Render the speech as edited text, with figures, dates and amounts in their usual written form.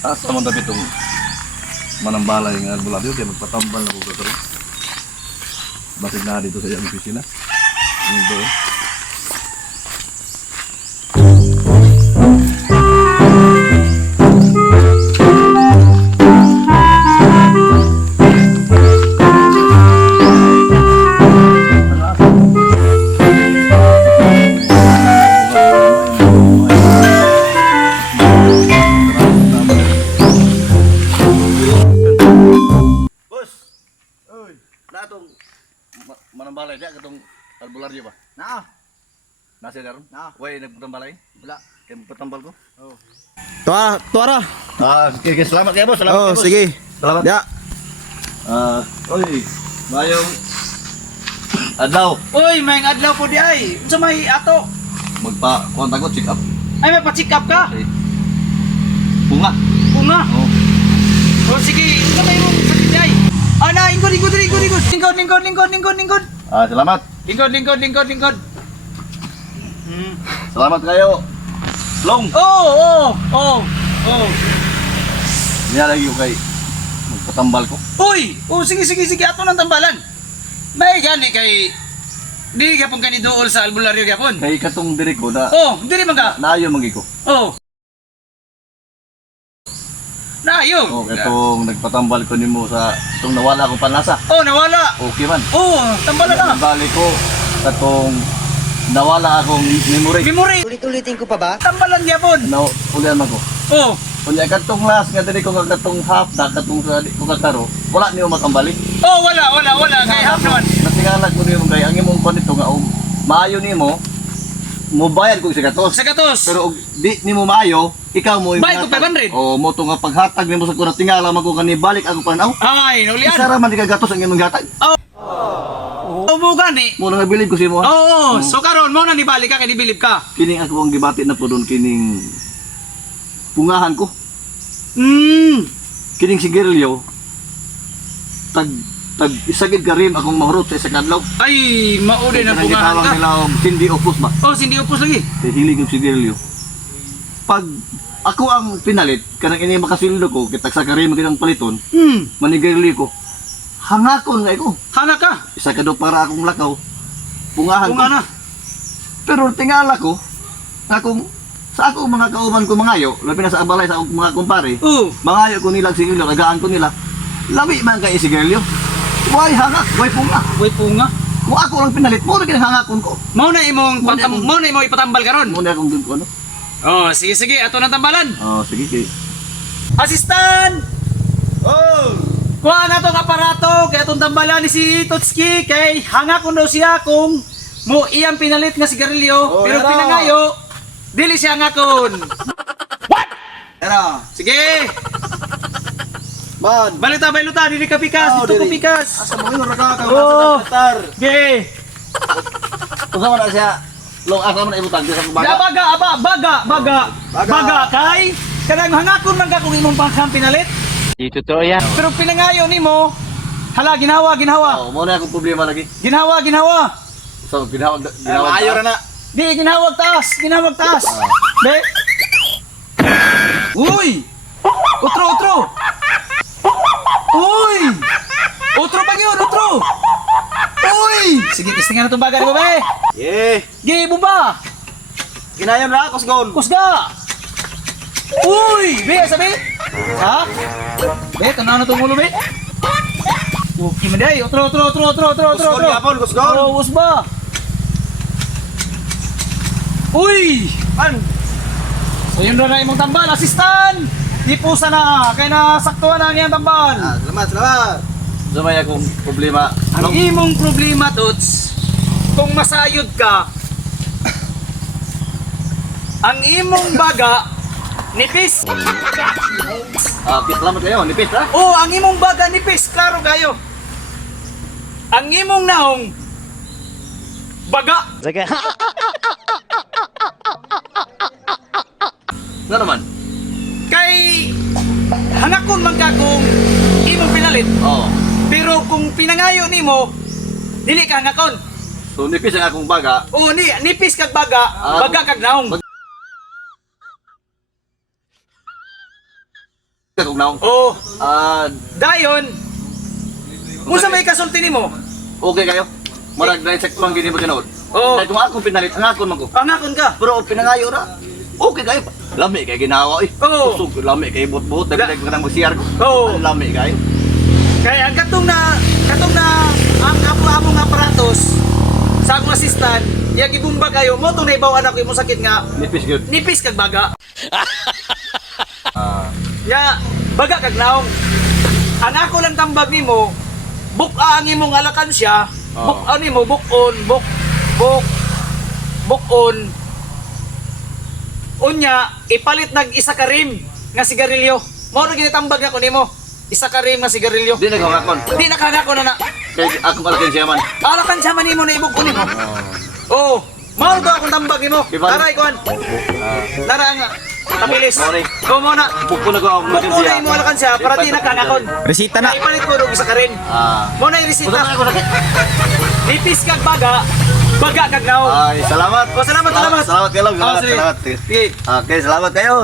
Asa man dapat itong manambalay nga albularyo kaya magpatambal na ko karon. Bakit na dito sa iyang opisina? Ano doon? Manambalay dia katong albularyo ba? Naa. Nasa daron? Naa. Way nagtambalay? Wala. Kaya magpatambal ko? Oh. Tuara. Sige, salamat kayo boss. Salamat Oh, kayo, boss. sige. Salamat. Ya. Oy, mayong adlaw. Uy, may adlaw po di ay. Sa may ato. Magpa-kontak ko, check up. Ay, may pa-check up ka? Okay. Bunga. Bunga. Oh. O sige, ito may mong sakit di ay. Na, ingkod. Lingkod. Salamat. Lingkod. Salamat kayo. Long. Oh. Niya lagi ko kay magpatambal ko. Uy! Sige, ato ng tambalan. May gani kay... Di ka pong kaniduol sa albularyo gyapon. Kay katong diri ko na Diri man ka. naayo magi ko. Naayo. Katong nagpatambal ko nimo sa itong nawala akong panlasa. Nawala. Okay man. Tambalan na. Balik ko katong nawala akong memory. Memory. Ulit-ulitin ko pa ba? Tambalan gyapon. Ulian man ko. Kunya katong last nga diri ko nga katong half da katong sa di ko kataro. Wala niyo makambalik. Wala. Kay half naman. Natingalag ko niyo kay ang imong konito nga maayo nimo mo bayad ko sa gatos. Sa gatos. Pero og di nimo maayo, ikaw mo Bayad ko 500. mo to nga paghatag nimo sa kuna tingala man ko kani balik ako panaw. Ay, nulian. Isa ra man di ka gatos ang imong hatag. Mo gani. Mo na bilib ko si mo. So karon mo na nibalik ka kay nibilib ka. Kining ako ang gibati na po doon kining pungahan ko. Kining sigarilyo tag isagid ka rin akong mahurot sa isa kadlaw. Ay, maudi na bungahan ka. Nila og hindi opos ba? Hindi upos lagi. Kay hilig og sigarilyo. Pag ako ang pinalit kanang ini makasildo ko kitag sa kare magitang paliton, manigarilyo ko. Hangakon nga ko. Hanga ka. Isa ka do para akong lakaw. Pungahan ko. Na. Pero tingala ko akong sa ako mga kauban ko mangayo, labi na sa abalay sa akong mga kumpare. Mangayo ko nila sigarilyo, agaan ko nila. Labi man kay sigarilyo. Why hangak, why punga? Uy, punga. Kung ako lang pinalit, mo na kinahangakon ko. Mau na imong ipatambal karon. Mo na akong dun ko ano. Sige, ato na tambalan. Sige kay. Assistant! Kuha na tong aparato kay atong tambalan ni si Totski kay hangakon daw siya kung mo iyang pinalit nga sigarilyo pero pinangayo dili siya hangakon. What? Sige. Balita dili ka pikas, dito ko pikas. Asa mo yun raka ka sa Sige. Kung sama na siya, long asa man ibutang sa baga. Baga kay kanang hangakon man ka kung imong pangkam pinalit. Ito to yan. Pero pinangayo nimo, hala ginawa. Mo na akong problema lagi. Ginawa. So ginawag Maayo ra na. Di ginawag taas. Be. Uy! Utro. Uy! Utro pa gyud, utro. Uy! Sige, testingan na tong baga ko, be. Gi bumba. Ginayon ra kusgon. Kusga. Uy! Be, sabi? Ha? Be, tanaw na tong ulo, be. Okay man day. Utro. Kusgon yapon, kusgon. Usba. Uy! So yun na imong tambal, assistant! Ipusa na, kaya nasaktuhan na niyang tambal. Salamat. Sumay akong problema. Ang imong problema, Tots, kung masayod ka, ang imong baga, nipis. Salamat kayo, nipis ha? Ang imong baga, nipis, klaro kayo. Ang imong naong, baga. Sige. Nga naman? Kay hangakon man ka kung imong pinalit. Pero kung pinangayo nimo, dili ka hangakon. So nipis ang akong baga. Nipis kag baga, baga kag naong. Kung naong. Oh, Ah, dayon. Unsa may kasulti nimo? okay kayo? Marag dahil sa kumang gini mo tinood. Oo. Dahil kung ako pinalit, ang akon man ko. Angakon ka. Pero pinangayo na. Okay kayo. Lami kay ginawa eh. Oo. Kusog, lami kay bot-bot. Dagdag ka nang mag-CR ko. Oo. Ang lami kayo. Kaya ang katong na ang among aparatos sa akong assistant, iya gibumba kayo mo tong naibaw anak ko imong sakit nga Nipis good. nipis kag baga. Ya, baga kag naong. Ang ako lang tambag nimo, buk-ang imong alakansya, buk-an nimo buk-on. Unya, ipalit nag isa ka rim nga sigarilyo. Mao ra ginitambag ako nimo. Isa ka rim nga sigarilyo. Di nagkakakon. Di nakangako na na. Kaya akong kalakin siya man. Alakansya man nimo na ibuk-on nimo. Oo. Mao ba akong tambag nimo? Di ba? Taray kuan. Tara nga. Tapilis. Sorry. Go muna. Bukpo na ko ang Buk kalakin mo siya. na imo alakansya para di nakangakon. Resita Na na. ipalit ko og isa ka rim. Mo na Punta irisita. na ako sakit. Nipis kag baga. Baga kag naong. Ay, salamat. Oh, salamat. Salamat kayo lang. Oh, sige. Salamat. Sige. Okay, salamat kayo.